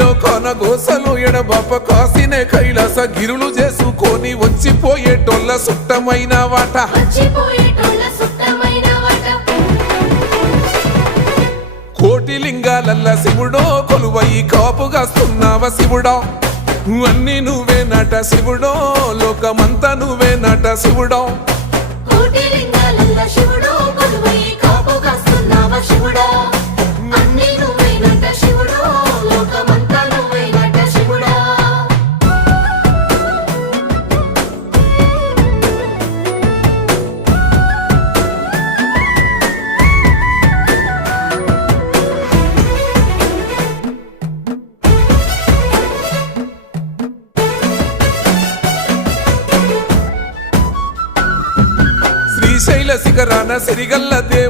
గిరిలో కొనగోసలు ఎడబాప కాసినే కైలాస గిరులు చేసుకొని వచ్చిపోయేటోళ్ళ సుట్టమైన వాట కోటి లింగాలల్ల శివుడో కొలువయి కాపుగాస్తున్నావ శివుడా అన్ని నువ్వే నట శివుడో లోకమంతా నువ్వే నట శివుడో శ్రీశైల శిఖరాన సిరిగల్ల దేవు